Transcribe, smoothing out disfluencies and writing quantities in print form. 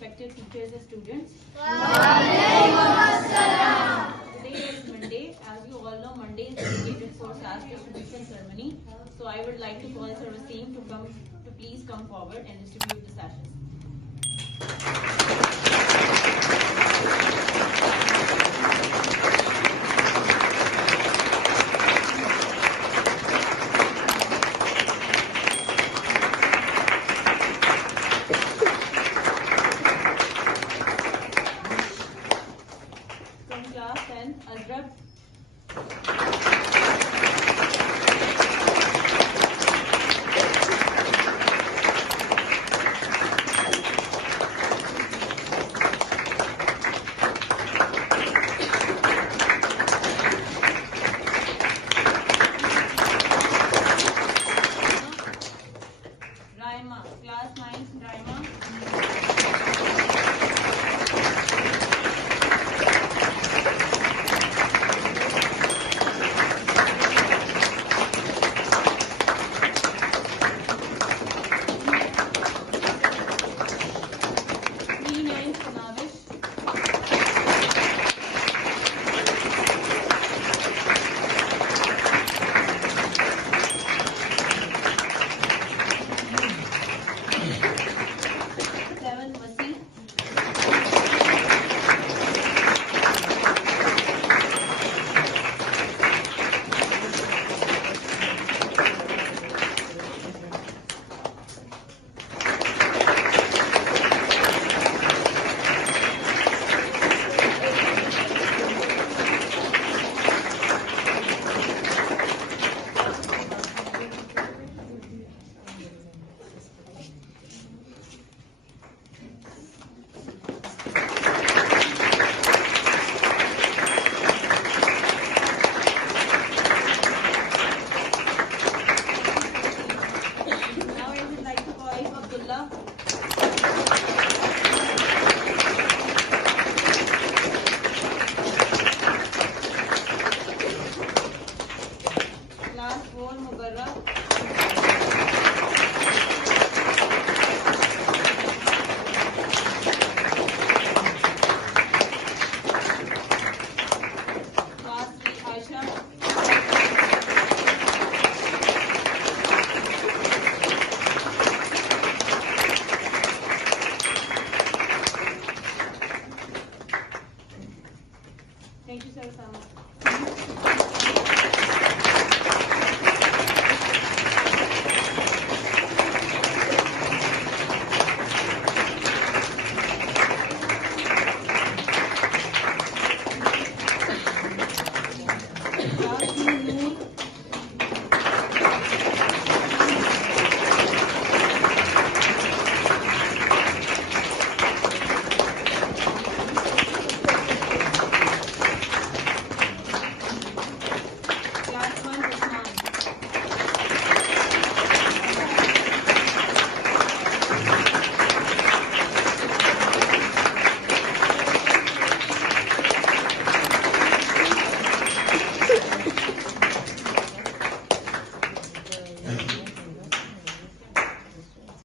respected teachers and students. Today is Monday. As you all know, Monday is dedicated for sash distribution ceremony. So I would like to call service team to please come forward and distribute the sashes. From class 10th, Azrab. Raima, class 9th, Raima.